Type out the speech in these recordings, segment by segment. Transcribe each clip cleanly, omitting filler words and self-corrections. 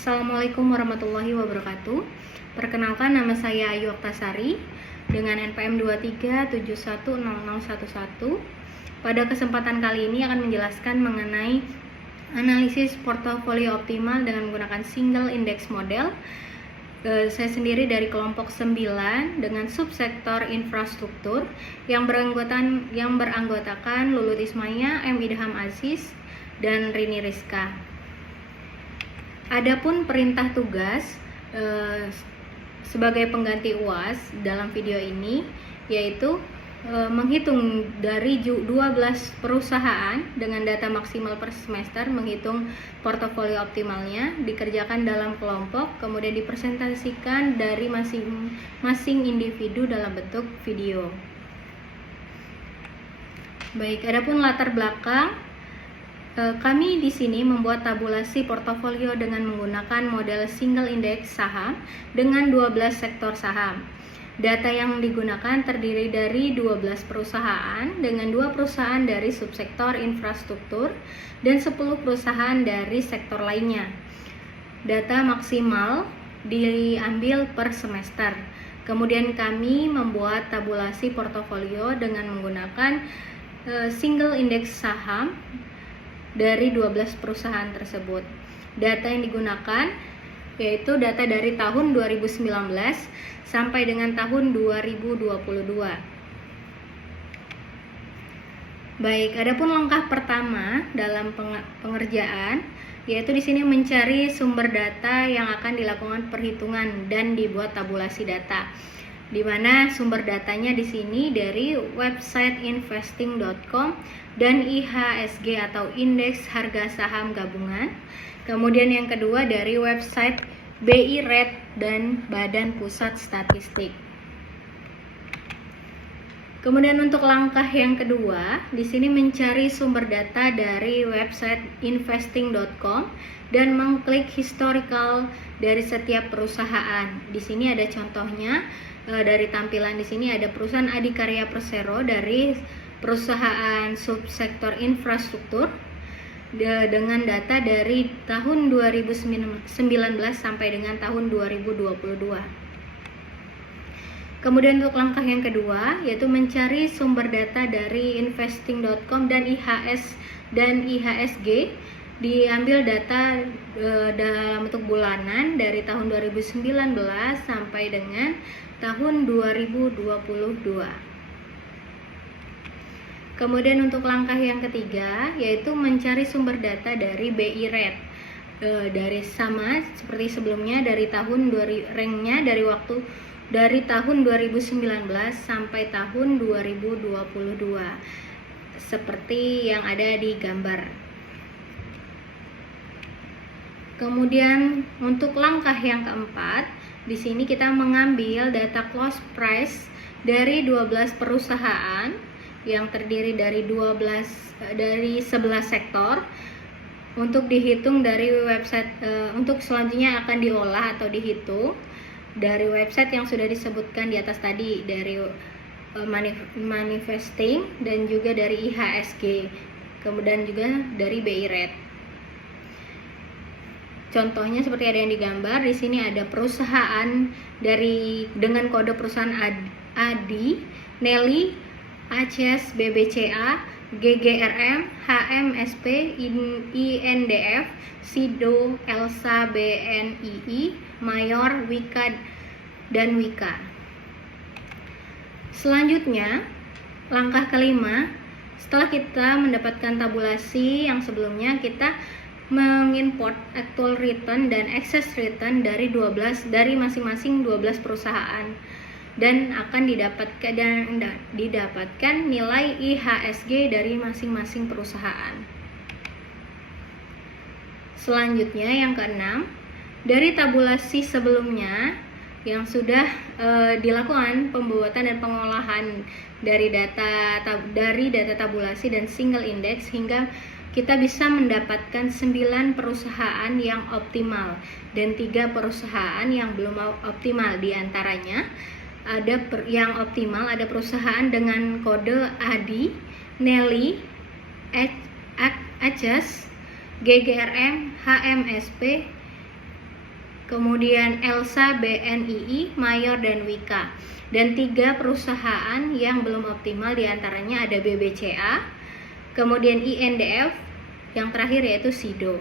Assalamualaikum warahmatullahi wabarakatuh. Perkenalkan, nama saya Ayu Oktasari dengan NPM 23710011. Pada kesempatan kali ini akan menjelaskan mengenai analisis portofolio optimal dengan menggunakan single index model. Saya sendiri dari kelompok 9 dengan subsektor infrastruktur yang beranggotakan Lulut Ismaya, M. Idham Aziz, dan Rini Rizka. Adapun perintah tugas sebagai pengganti UAS dalam video ini yaitu menghitung dari 12 perusahaan dengan data maksimal per semester, menghitung portofolio optimalnya, dikerjakan dalam kelompok, kemudian dipresentasikan dari masing-masing individu dalam bentuk video. Baik, adapun latar belakang, kami di sini membuat tabulasi portofolio dengan menggunakan model single index saham dengan 12 sektor saham. Data yang digunakan terdiri dari 12 perusahaan dengan 2 perusahaan dari subsektor infrastruktur dan 10 perusahaan dari sektor lainnya. Data maksimal diambil per semester. Kemudian kami membuat tabulasi portofolio dengan menggunakan single index saham dari 12 perusahaan tersebut. Data yang digunakan yaitu data dari tahun 2019 sampai dengan tahun 2022. Baik, adapun langkah pertama dalam pengerjaan yaitu di sini mencari sumber data yang akan dilakukan perhitungan dan dibuat tabulasi data. Di mana sumber datanya di sini dari website investing.com dan IHSG atau Indeks Harga Saham Gabungan. Kemudian yang kedua dari website BI Rate dan Badan Pusat Statistik. Kemudian untuk langkah yang kedua, di sini mencari sumber data dari website investing.com dan mengklik historical dari setiap perusahaan. Di sini ada contohnya. Dari tampilan di sini ada perusahaan Adikarya Persero dari perusahaan subsektor infrastruktur dengan data dari tahun 2019 sampai dengan tahun 2022. Kemudian untuk langkah yang kedua yaitu mencari sumber data dari investing.com dan IHS dan IHSG. Diambil data dalam bentuk bulanan dari tahun 2019 sampai dengan tahun 2022. Kemudian untuk langkah yang ketiga yaitu mencari sumber data dari BI Rate. Dari sama seperti sebelumnya dari tahun ranknya dari tahun 2019 sampai tahun 2022 seperti yang ada di gambar. Kemudian untuk langkah yang keempat, di sini kita mengambil data close price dari 12 perusahaan yang terdiri dari 11 sektor untuk dihitung dari website. Untuk selanjutnya akan diolah atau dihitung dari website yang sudah disebutkan di atas tadi, dari Manifesting dan juga dari IHSG, kemudian juga dari BI Rate. Contohnya seperti ada yang digambar di sini, ada perusahaan dengan kode perusahaan ADI, Nelly, ACS, BBCA, GGRM, HMSP, INDF, SIDO, ELSA, BNII, Mayor, Wika, dan Wika. Selanjutnya, langkah kelima, setelah kita mendapatkan tabulasi yang sebelumnya, kita mengimport actual return dan excess return dari masing-masing 12 perusahaan dan akan didapatkan nilai IHSG dari masing-masing perusahaan. Selanjutnya yang keenam, dari tabulasi sebelumnya yang sudah dilakukan pembuatan dan pengolahan dari data tabulasi dan single index hingga kita bisa mendapatkan 9 perusahaan yang optimal dan 3 perusahaan yang belum optimal. Di antaranya yang optimal ada perusahaan dengan kode ADI, Nelly, ACES, GGRM, HMSP, kemudian Elsa, BNII, Mayor, dan Wika. Dan 3 perusahaan yang belum optimal diantaranya ada BBCA, kemudian INDF, yang terakhir yaitu SIDO.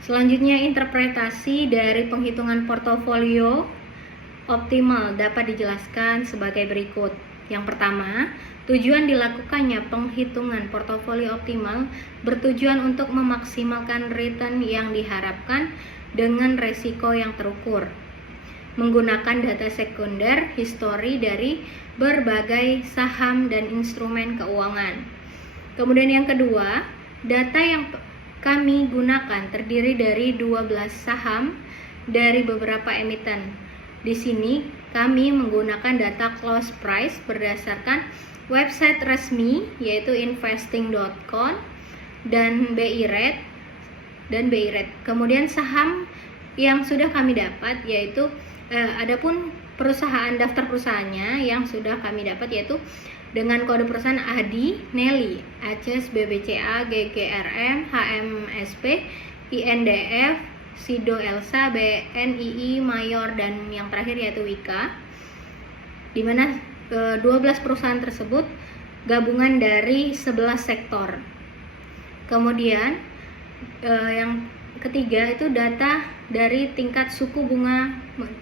Selanjutnya, interpretasi dari penghitungan portofolio optimal dapat dijelaskan sebagai berikut. Yang pertama, tujuan dilakukannya penghitungan portofolio optimal bertujuan untuk memaksimalkan return yang diharapkan dengan resiko yang terukur. Menggunakan data sekunder histori dari berbagai saham dan instrumen keuangan. Kemudian yang kedua, data yang kami gunakan terdiri dari 12 saham dari beberapa emiten. Di sini kami menggunakan data close price berdasarkan website resmi yaitu investing.com dan BI-Rate Kemudian saham yang sudah kami dapat yaitu adapun daftar perusahaannya yang sudah kami dapat yaitu dengan kode perusahaan ADI, Nelly, ACES, BBCA, GGRM, HMSP, INDF, SIDO, Elsa, BNII, Mayor, dan yang terakhir yaitu Wika, di mana 12 perusahaan tersebut gabungan dari 11 sektor. Kemudian yang ketiga itu data dari tingkat suku bunga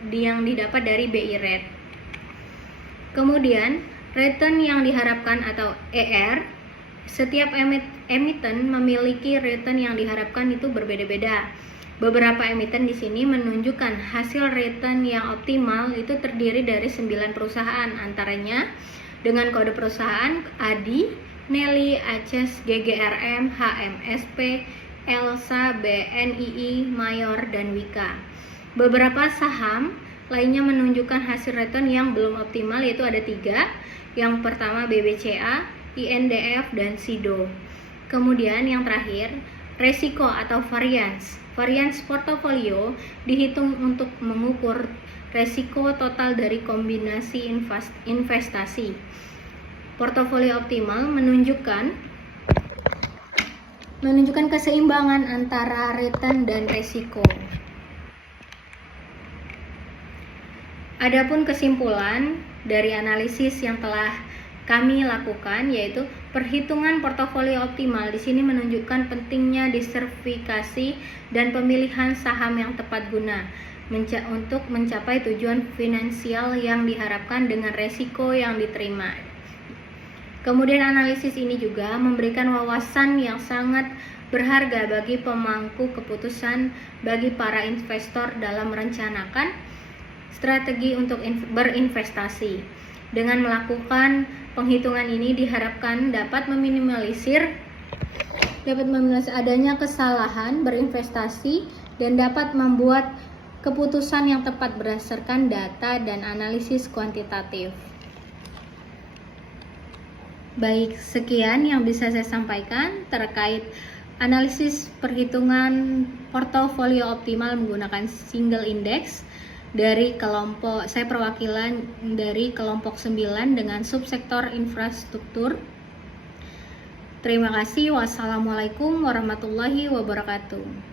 yang didapat dari BI-Rate. Kemudian return yang diharapkan atau ER, setiap emiten memiliki return yang diharapkan itu berbeda-beda. Beberapa emiten di sini menunjukkan hasil return yang optimal itu terdiri dari 9 perusahaan, antaranya dengan kode perusahaan ADI, Nelly, ACES, GGRM, HMSP, Elsa, BNII, Mayor, dan Wika. Beberapa saham lainnya menunjukkan hasil return yang belum optimal, yaitu ada 3. Yang pertama BBCA, INDF, dan SIDO. Kemudian yang terakhir, resiko atau variance. Variance portofolio dihitung untuk mengukur resiko total dari kombinasi investasi. Portofolio optimal menunjukkan keseimbangan antara return dan resiko. Adapun kesimpulan dari analisis yang telah kami lakukan yaitu perhitungan portofolio optimal di sini menunjukkan pentingnya diversifikasi dan pemilihan saham yang tepat guna untuk mencapai tujuan finansial yang diharapkan dengan resiko yang diterima. Kemudian analisis ini juga memberikan wawasan yang sangat berharga bagi pemangku keputusan bagi para investor dalam merencanakan strategi untuk berinvestasi. Dengan melakukan penghitungan ini diharapkan dapat meminimalisir adanya kesalahan berinvestasi dan dapat membuat keputusan yang tepat berdasarkan data dan analisis kuantitatif. Baik, sekian yang bisa saya sampaikan terkait analisis perhitungan portofolio optimal menggunakan single index dari kelompok, saya perwakilan dari kelompok 9 dengan subsektor infrastruktur. Terima kasih. Wassalamualaikum warahmatullahi wabarakatuh.